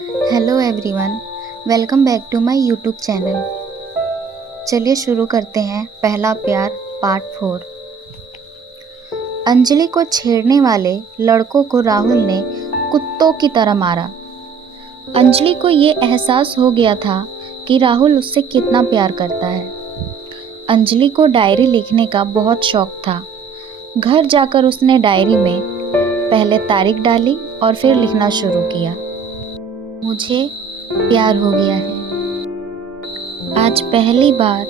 Hello everyone, welcome back to my YouTube channel. चलिए शुरू करते हैं पहला प्यार पार्ट 4। अंजलि को छेड़ने वाले लड़कों को राहुल ने कुत्तों की तरह मारा। अंजलि को ये एहसास हो गया था कि राहुल उससे कितना प्यार करता है। अंजलि को डायरी लिखने का बहुत शौक था। घर जाकर उसने डायरी में पहले तारीख डाली और फिर लिखना शुरू किया। मुझे प्यार हो गया है। आज पहली बार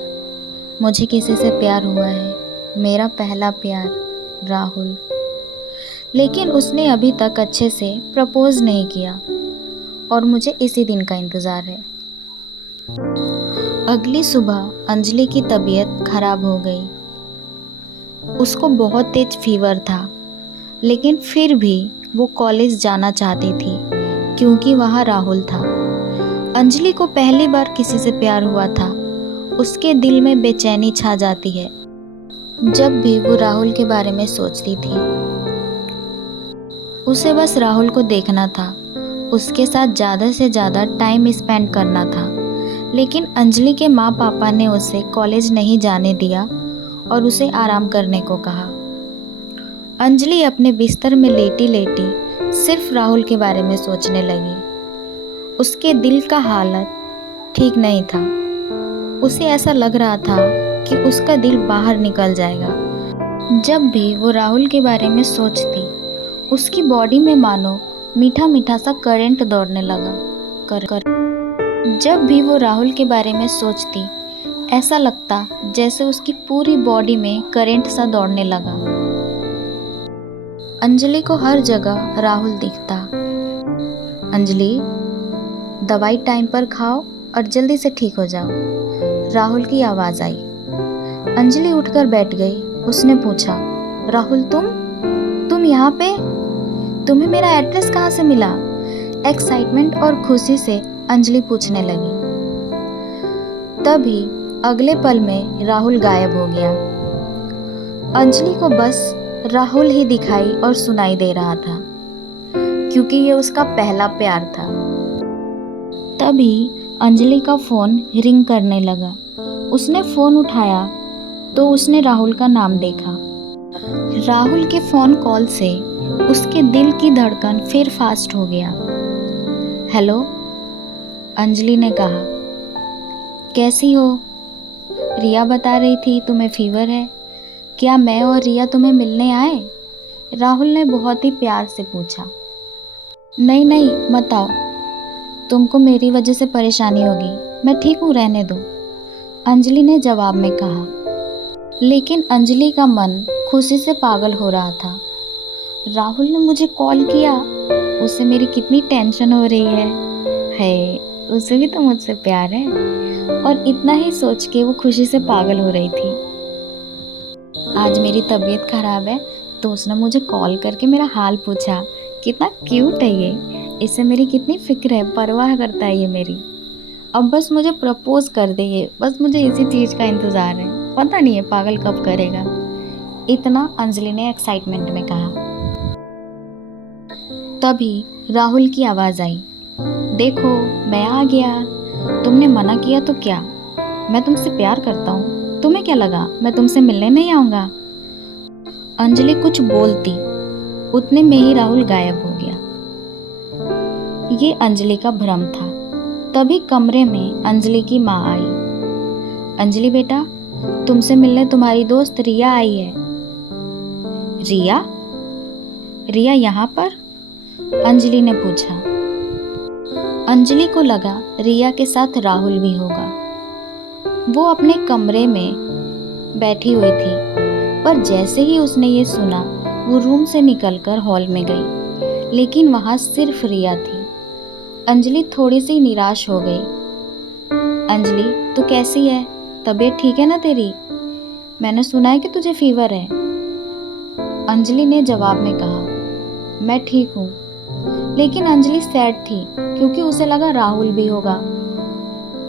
मुझे किसी से प्यार हुआ है। मेरा पहला प्यार राहुल। लेकिन उसने अभी तक अच्छे से प्रपोज नहीं किया और मुझे इसी दिन का इंतज़ार है। अगली सुबह अंजलि की तबीयत खराब हो गई। उसको बहुत तेज फीवर था, लेकिन फिर भी वो कॉलेज जाना चाहती थी क्योंकि वहाँ राहुल था। अंजलि को पहली बार किसी से प्यार हुआ था। उसके दिल में बेचैनी छा जाती है जब भी वो राहुल के बारे में सोचती थी। उसे बस राहुल को देखना था, उसके साथ ज़्यादा से ज़्यादा टाइम स्पेंड करना था। लेकिन अंजलि के माँ पापा ने उसे कॉलेज नहीं जाने दिया और उसे आराम करने को कहा। अंजलि अपने बिस्तर में लेटी लेटी सिर्फ राहुल के बारे में सोचने लगी। उसके दिल का हालत ठीक नहीं था। उसे ऐसा लग रहा था कि उसका दिल बाहर निकल जाएगा। जब भी वो राहुल के बारे में सोचती, उसकी बॉडी में मानो मीठा मीठा सा करंट दौड़ने लगा। जब भी वो राहुल के बारे में सोचती, ऐसा लगता जैसे उसकी पूरी बॉडी में करंट सा दौड़ने लगा। अंजलि को हर जगह राहुल दिखता। अंजलि, दवाई टाइम पर खाओ और जल्दी से ठीक हो जाओ। राहुल की आवाज़ आई। अंजलि उठकर बैठ गई। उसने पूछा, राहुल तुम यहाँ पे? तुम्हें मेरा एड्रेस कहाँ से मिला? एक्साइटमेंट और खुशी से अंजलि पूछने लगी। तभी अगले पल में राहुल गायब हो गया। अंजलि को बस राहुल ही दिखाई और सुनाई दे रहा था, क्योंकि ये उसका पहला प्यार था। तभी अंजलि का फ़ोन रिंग करने लगा। उसने फ़ोन उठाया तो उसने राहुल का नाम देखा। राहुल के फ़ोन कॉल से उसके दिल की धड़कन फिर फास्ट हो गया। हेलो, अंजलि ने कहा। कैसी हो? रिया बता रही थी तुम्हें फीवर है। क्या मैं और रिया तुम्हें मिलने आए? राहुल ने बहुत ही प्यार से पूछा। नहीं नहीं, मत आओ। तुमको मेरी वजह से परेशानी होगी। मैं ठीक हूँ, रहने दो, अंजलि ने जवाब में कहा। लेकिन अंजलि का मन खुशी से पागल हो रहा था। राहुल ने मुझे कॉल किया। उसे मेरी कितनी टेंशन हो रही है, उसे भी तो मुझसे प्यार है। और इतना ही सोच के वो खुशी से पागल हो रही थी। आज मेरी तबीयत खराब है तो उसने मुझे कॉल करके मेरा हाल पूछा। कितना क्यूट है ये। इससे मेरी कितनी फिक्र है, परवाह करता है ये मेरी। अब बस मुझे प्रपोज कर दे ये, बस मुझे इसी चीज़ का इंतज़ार है। पता नहीं है पागल कब करेगा। इतना अंजलि ने एक्साइटमेंट में कहा। तभी राहुल की आवाज़ आई। देखो, मैं आ गया। तुमने मना किया तो क्या? मैं तुमसे प्यार करता हूँ। तुम्हें क्या लगा मैं तुमसे मिलने नहीं आऊँगा? अंजलि कुछ बोलती, उतने में ही राहुल गायब हो गया। ये अंजलि का भ्रम था। तभी कमरे में अंजलि की माँ आई। अंजलि बेटा, तुमसे मिलने तुम्हारी दोस्त रिया आई है। रिया? रिया यहाँ पर? अंजलि ने पूछा। अंजलि को लगा रिया के साथ राहुल भी होगा। वो अपने कमरे में बैठी हुई थी, पर जैसे ही उसने ये सुना, वो रूम से निकलकर हॉल में गई। लेकिन वहाँ सिर्फ रिया थी। अंजलि थोड़ी सी निराश हो गई। अंजलि, तू कैसी है? तबीयत ठीक है ना तेरी? मैंने सुना है कि तुझे फीवर है। अंजलि ने जवाब में कहा, मैं ठीक हूँ। लेकिन अंजलि सैड थी क्योंकि उसे लगा राहुल भी होगा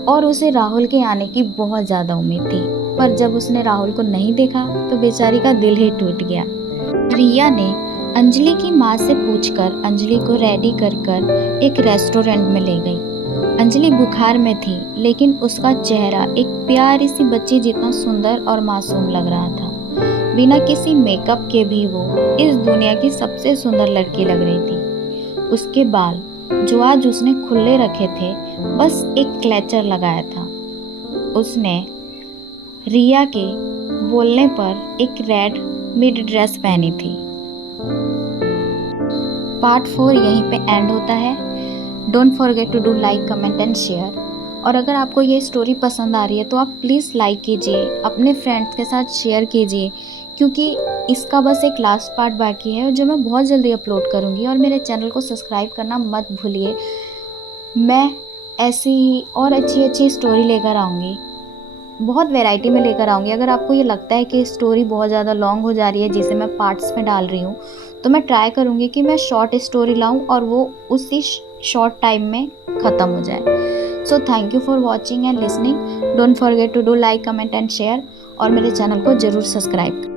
और उसे राहुल के आने की बहुत ज़्यादा उम्मीद थी। पर जब उसने राहुल को नहीं देखा तो बेचारी का दिल ही टूट गया। रिया ने अंजलि की माँ से पूछकर अंजलि को रेडी कर कर एक रेस्टोरेंट में ले गई। अंजलि बुखार में थी, लेकिन उसका चेहरा एक प्यारी सी बच्ची जितना सुंदर और मासूम लग रहा था। बिना किसी मेकअप के भी वो इस दुनिया की सबसे सुंदर लड़की लग रही थी। उसके बाल, जो आज उसने खुले रखे थे, बस एक क्लेचर लगाया था। उसने रिया के बोलने पर एक रेड मिड ड्रेस पहनी थी। पार्ट 4 यहीं पे एंड होता है। Don't forget to do like, comment and share. और अगर आपको ये स्टोरी पसंद आ रही है तो आप प्लीज़ लाइक कीजिए, अपने फ्रेंड्स के साथ शेयर कीजिए, क्योंकि इसका बस एक लास्ट पार्ट बाकी है जो मैं बहुत जल्दी अपलोड करूँगी। और मेरे चैनल को सब्सक्राइब करना मत भूलिए। मैं ऐसी ही और अच्छी अच्छी स्टोरी लेकर आऊँगी, बहुत वैरायटी में लेकर आऊँगी। अगर आपको ये लगता है कि स्टोरी बहुत ज़्यादा लॉन्ग हो जा रही है जिसे मैं पार्ट्स में डाल रही हूँ, तो मैं ट्राई करूँगी कि मैं शॉर्ट स्टोरी लाऊँ और वो उसी शॉर्ट टाइम में ख़त्म हो जाए। So thank you for watching and listening. Don't forget to do like, comment and share, और मेरे चैनल को ज़रूर सब्सक्राइब करें।